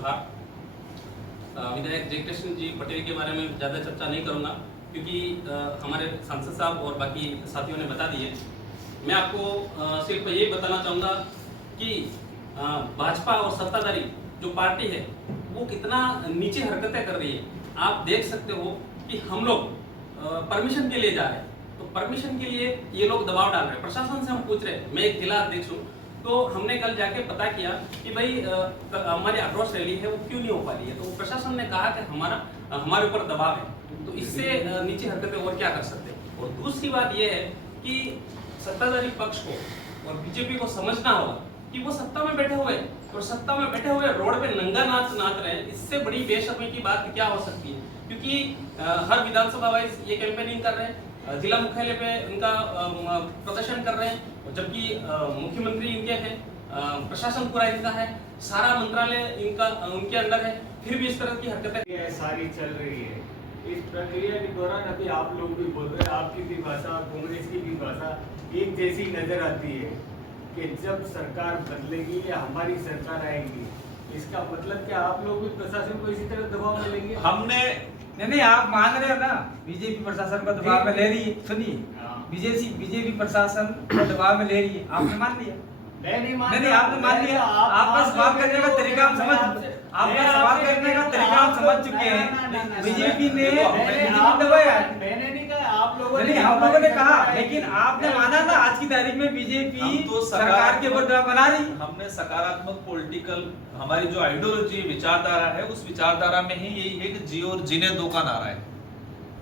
जोहार। विधायक जयकृष्ण जी पटेल के बारे में ज़्यादा चर्चा नहीं करूँगा क्योंकि हमारे सांसद साहब और बाकी साथियों ने बता दिए। मैं आपको सिर्फ ये बताना चाहूँगा कि भाजपा और सत्ताधारी जो पार्टी है वो कितना नीचे हरकतें कर रही है। आप देख सकते हो कि हम लोग परमिशन के लिए जा रहे हैं, तो परमिशन के लिए ये लोग दबाव डाल रहे हैं। प्रशासन से हम पूछ रहे हैं, मैं एक जिला अध्यक्ष हूँ, तो हमने कल जाके पता किया कि भाई हमारी आक्रोश रैली है वो क्यों नहीं हो पा रही है। तो प्रशासन ने कहा कि हमारे ऊपर दबाव है, तो इससे नीचे हरकतें और क्या कर सकते हैं। और दूसरी बात यह है कि सत्ताधारी पक्ष को और बीजेपी को समझना होगा कि वो सत्ता में बैठे हुए और सत्ता में बैठे हुए रोड पे नंगा नाच नाच रहे हैं। इससे बड़ी बेशर्मी की बात क्या हो सकती है, क्योंकि हर विधानसभा वाइज ये कैंपेनिंग कर रहे हैं, जिला मुख्यालय पे इनका प्रदर्शन कर रहे हैं, जबकि मुख्यमंत्री इनके हैं, प्रशासन पूरा इनका है, सारा मंत्रालय इनका उनके अंदर है, फिर भी इस तरह की हरकतें सारी चल रही है। इस प्रक्रिया के दौरान अभी आप लोग भी बोल रहे हैं, आपकी भी भाषा कांग्रेस की भी भाषा एक जैसी नजर आती है कि जब सरकार बदलेगी या हमारी सरकार आएगी, इसका मतलब क्या आप लोग भी प्रशासन को इसी तरह दबाव में लेंगे? हमने नहीं, आप मान रहे हो ना, बीजेपी प्रशासन को दबाव में ले रही है। सुनिए, बीजेपी प्रशासन को दबाव में ले रही है, आपने मान लिया? नहीं, आपने मान लिया। आपका सवाल करने का तरीका हम समझ चुके हैं। बीजेपी ने दबाया, मैंने नहीं कहा, आप लोगों नहीं, हम लोगों ने कहा, लेकिन आपने माना ना आज की तारीख में बीजेपी तो सरकार के ऊपर दबाव बना रही। हमने सकारात्मक पॉलिटिकल हमारी जो आइडियोलॉजी विचारधारा है उस विचारधारा में ही यही है कि जी और जीने दो का नारा है।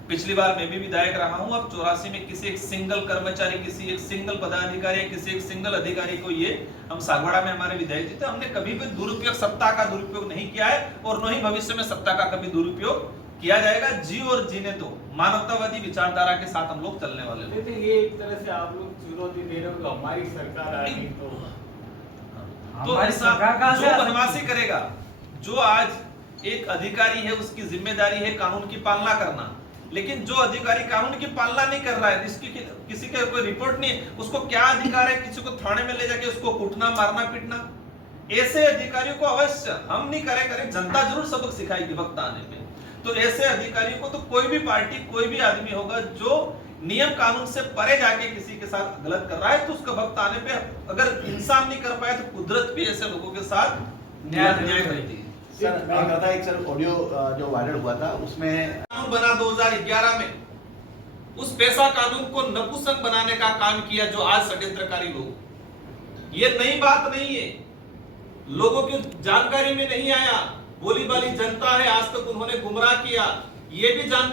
पिछली बार मैं भी विधायक रहा हूं, अब 84 में किसी एक सिंगल कर्मचारी, किसी एक सिंगल पदाधिकारी या किसी एक सिंगल अधिकारी को ये हम सागवाड़ा में हमारे विधायक जी थे, हमने कभी भी दुरुपयोग, सत्ता का दुरुपयोग नहीं किया है और न ही भविष्य में सत्ता का कभी दुरुपयोग किया जाएगा। जी और जीने दो मानवतावादी विचारधारा के साथ हम लोग चलने वाले लोग। ये एक तरह से आप लोग चुनौती दे रहे हो, हमारी सरकार आएगी तो ऐसा जो बदमाशी करेगा, जो आज एक अधिकारी है उसकी जिम्मेदारी है कानून की पालना करना, लेकिन जो अधिकारी कानून की पालना नहीं कर रहा है, जिसकी किसी का कोई रिपोर्ट नहीं है, उसको क्या अधिकार है किसी को थाने में ले जाके उसको कूटना, मारना, पीटना? ऐसे अधिकारियों को अवश्य हम नहीं करें, जनता जरूर सबक सिखाएगी वक्त आने पे। तो ऐसे अधिकारियों को तो कोई भी पार्टी, कोई भी आदमी होगा जो नियम कानून से परे जाके किसी के साथ गलत कर रहा है, तो उसका वक्त आने पे अगर इंसान नहीं कर पाया तो कुदरत भी ऐसे लोगों के साथ न्याय करती है। सर, मैं कहता एक सर ऑडियो जो वायरल हुआ था उसमें कानून बना 2011 में, उस पैसा कानून को नपुंसक बनाने का काम किया जो आज षड्यंत्रकारी लोग। ये नई बात नहीं है, लोगों की जानकारी में नहीं आया, बोली बाली जनता है, आज तक उन्होंने गुमराह किया, ये भी जानने